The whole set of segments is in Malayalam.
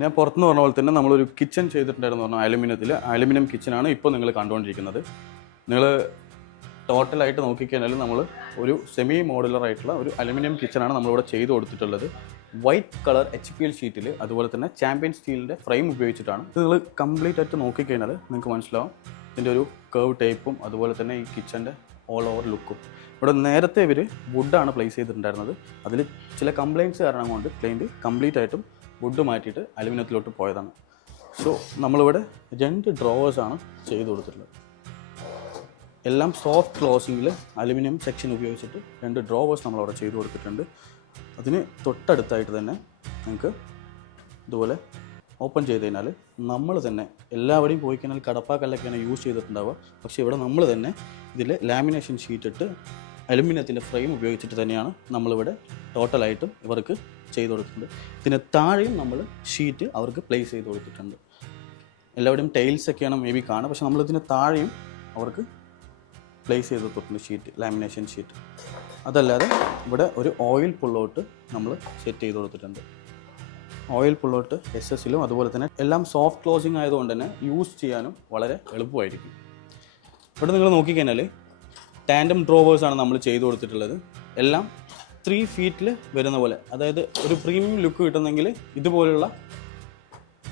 ഞാൻ പുറത്തുനിന്ന് പറഞ്ഞ പോലെ തന്നെ നമ്മളൊരു കിച്ചൺ ചെയ്തിട്ടുണ്ടായിരുന്നു പറഞ്ഞാൽ അലുമിനിയം കിച്ചണാണ് ഇപ്പോൾ നിങ്ങൾ കണ്ടുകൊണ്ടിരിക്കുന്നത്. നിങ്ങൾ ടോട്ടലായിട്ട് നോക്കിക്കഴിഞ്ഞാൽ നമ്മൾ ഒരു സെമി മോഡുലർ ആയിട്ടുള്ള ഒരു അലുമിനിയം കിച്ചണാണ് നമ്മളിവിടെ ചെയ്ത് കൊടുത്തിട്ടുള്ളത്. വൈറ്റ് കളർ HPL ഷീറ്റിൽ അതുപോലെ തന്നെ ചാമ്പ്യൻ സ്റ്റീലിൻ്റെ ഫ്രെയിം ഉപയോഗിച്ചിട്ടാണ്. ഇത് നിങ്ങൾ കംപ്ലീറ്റ് ആയിട്ട് നോക്കിക്കഴിഞ്ഞാൽ നിങ്ങൾക്ക് മനസ്സിലാവും ഇതിൻ്റെ ഒരു കർവ് ടൈപ്പും അതുപോലെ തന്നെ ഈ കിച്ചൻ്റെ ഓൾ ഓവർ ലുക്കും. ഇവിടെ നേരത്തെ ഇവർ വുഡാണ് പ്ലേസ് ചെയ്തിട്ടുണ്ടായിരുന്നത്. അതിൽ ചില കംപ്ലയിൻറ്റ്സ് കാരണം കൊണ്ട് ക്ലൈൻറ്റ് കംപ്ലീറ്റ് ആയിട്ടും വുഡ് മാറ്റിയിട്ട് അലുമിനിയത്തിലോട്ട് പോയതാണ്. സോ നമ്മളിവിടെ 2 ഡ്രോവേഴ്സാണ് ചെയ്ത് കൊടുത്തിട്ടുള്ളത്. എല്ലാം സോഫ്റ്റ് ക്ലോസിങ്ങിൽ അലുമിനിയം സെക്ഷൻ ഉപയോഗിച്ചിട്ട് 2 ഡ്രോവേഴ്സ് നമ്മളവിടെ ചെയ്ത് കൊടുത്തിട്ടുണ്ട്. അതിന് തൊട്ടടുത്തായിട്ട് തന്നെ നിങ്ങൾക്ക് ഇതുപോലെ ഓപ്പൺ ചെയ്ത് കഴിഞ്ഞാൽ നമ്മൾ തന്നെ എല്ലാവരുടെയും പോയി കഴിഞ്ഞാൽ കടപ്പാക്കല്ലൊക്കെയാണ് യൂസ് ചെയ്തിട്ടുണ്ടാവുക. പക്ഷേ ഇവിടെ നമ്മൾ തന്നെ ഇതിൽ ലാമിനേഷൻ ഷീറ്റ് ഇട്ട് അലുമിനിയത്തിൻ്റെ ഫ്രെയിം ഉപയോഗിച്ചിട്ട് തന്നെയാണ് നമ്മളിവിടെ ടോട്ടലായിട്ടും ഇവർക്ക് ചെയ്ത് കൊടുത്തിട്ടുണ്ട്. ഇതിന് താഴെയും നമ്മൾ ഷീറ്റ് അവർക്ക് പ്ലേസ് ചെയ്ത് കൊടുത്തിട്ടുണ്ട്. എല്ലാവരുടെയും ടൈൽസൊക്കെയാണ് മേ ബി കാണുക, പക്ഷേ നമ്മളിതിന് താഴെയും അവർക്ക് പ്ലേസ് ചെയ്ത് കൊടുത്തിട്ടുണ്ട് ഷീറ്റ്, ലാമിനേഷൻ ഷീറ്റ്. അതല്ലാതെ ഇവിടെ ഒരു ഓയിൽ പുള്ളൗട്ട് നമ്മൾ സെറ്റ് ചെയ്ത് കൊടുത്തിട്ടുണ്ട്. ഓയിൽ പുള്ളൗട്ട് SS-ലും അതുപോലെ തന്നെ എല്ലാം സോഫ്റ്റ് ക്ലോസിങ് ആയതുകൊണ്ട് തന്നെ യൂസ് ചെയ്യാനും വളരെ എളുപ്പമായിരിക്കും. ഇവിടെ നിങ്ങൾ നോക്കിക്കഴിഞ്ഞാൽ ടാൻഡം ഡ്രോവേഴ്സാണ് നമ്മൾ ചെയ്ത് കൊടുത്തിട്ടുള്ളത്. എല്ലാം 3 ഫീറ്റിൽ വരുന്ന പോലെ, അതായത് ഒരു പ്രീമിയം ലുക്ക് കിട്ടുന്നെങ്കിൽ ഇതുപോലുള്ള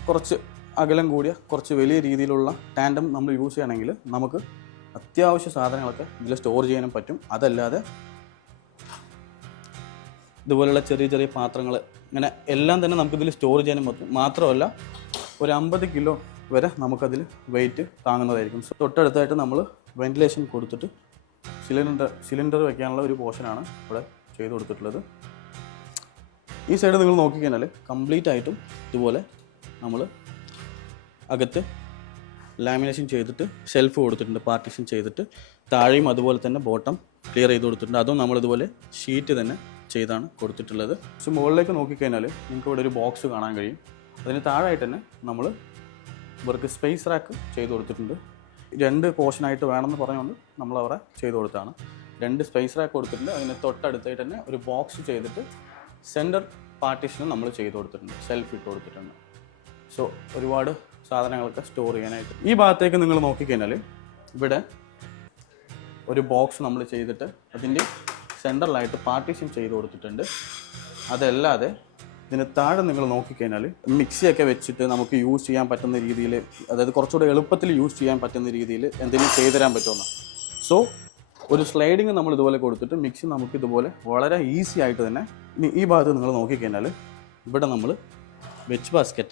കുറച്ച് അകലം കൂടിയ കുറച്ച് വലിയ രീതിയിലുള്ള ടാൻഡം നമ്മൾ യൂസ് ചെയ്യണമെങ്കിൽ നമുക്ക് അത്യാവശ്യ സാധനങ്ങളൊക്കെ ഇതിൽ സ്റ്റോർ ചെയ്യാനും പറ്റും. അതല്ലാതെ ഇതുപോലുള്ള ചെറിയ ചെറിയ പാത്രങ്ങൾ ഇങ്ങനെ എല്ലാം തന്നെ നമുക്കിതിൽ സ്റ്റോർ ചെയ്യാനും പറ്റും. മാത്രമല്ല ഒരു 50 കിലോ വരെ നമുക്കതിൽ വെയിറ്റ് താങ്ങുന്നതായിരിക്കും. സോ തൊട്ടടുത്തായിട്ട് നമ്മൾ വെന്റിലേഷൻ കൊടുത്തിട്ട് സിലിണ്ടർ വയ്ക്കാനുള്ള ഒരു പോർഷനാണ് ഇവിടെ ചെയ്ത് കൊടുത്തിട്ടുള്ളത്. ഈ സൈഡ് നിങ്ങൾ നോക്കിക്കഴിഞ്ഞാൽ കംപ്ലീറ്റ് ആയിട്ടും ഇതുപോലെ നമ്മൾ അകത്ത് ലാമിനേഷൻ ചെയ്തിട്ട് ഷെൽഫ് കൊടുത്തിട്ടുണ്ട്, പാർട്ടീഷൻ ചെയ്തിട്ട് താഴെയും അതുപോലെ തന്നെ ബോട്ടം ക്ലിയർ ചെയ്ത് കൊടുത്തിട്ടുണ്ട്. അതും നമ്മളിതുപോലെ ഷീറ്റ് തന്നെ ചെയ്താണ് കൊടുത്തിട്ടുള്ളത്. പക്ഷെ മുകളിലേക്ക് നോക്കിക്കഴിഞ്ഞാൽ നിങ്ങൾക്ക് ഇവിടെ ഒരു ബോക്സ് കാണാൻ കഴിയും. അതിന് താഴെയായിട്ട് തന്നെ നമ്മൾ ഇവർക്ക് സ്പേസ് റാക്ക് ചെയ്ത് കൊടുത്തിട്ടുണ്ട്. 2 പോർഷനായിട്ട് വേണമെന്ന് പറഞ്ഞുകൊണ്ട് നമ്മളവിടെ ചെയ്ത് കൊടുത്താണ്. 2 സ്പേസ് റാക്ക് കൊടുത്തിട്ടുണ്ട്. അതിന് തൊട്ടടുത്തായിട്ട് തന്നെ ഒരു ബോക്സ് ചെയ്തിട്ട് സെൻറ്റർ പാർട്ടീഷനും നമ്മൾ ചെയ്ത് കൊടുത്തിട്ടുണ്ട്, ഷെൽഫ് ഇട്ട് കൊടുത്തിട്ടുണ്ട്. സോ ഒരുപാട് സാധനങ്ങളൊക്കെ സ്റ്റോർ ചെയ്യാനായിട്ട്. ഈ ഭാഗത്തേക്ക് നിങ്ങൾ നോക്കിക്കഴിഞ്ഞാൽ ഇവിടെ ഒരു ബോക്സ് നമ്മൾ ചെയ്തിട്ട് അതിൻ്റെ സെൻറ്ററിലായിട്ട് പാർട്ടീഷൻ ചെയ്ത് കൊടുത്തിട്ടുണ്ട്. അതല്ലാതെ ഇതിന് താഴെ നിങ്ങൾ നോക്കിക്കഴിഞ്ഞാൽ മിക്സിയൊക്കെ വെച്ചിട്ട് നമുക്ക് യൂസ് ചെയ്യാൻ പറ്റുന്ന രീതിയിൽ, അതായത് കുറച്ചുകൂടെ എളുപ്പത്തിൽ യൂസ് ചെയ്യാൻ പറ്റുന്ന രീതിയിൽ എന്തെങ്കിലും ചെയ്തു തരാൻ പറ്റുമെന്ന്. സോ ഒരു സ്ലൈഡിങ് നമ്മൾ ഇതുപോലെ കൊടുത്തിട്ട് മിക്സി നമുക്ക് ഇതുപോലെ വളരെ ഈസി ആയിട്ട് തന്നെ. ഈ ഭാഗത്ത് നിങ്ങൾ നോക്കിക്കഴിഞ്ഞാൽ ഇവിടെ നമ്മൾ വെജ് ബാസ്ക്കറ്റ്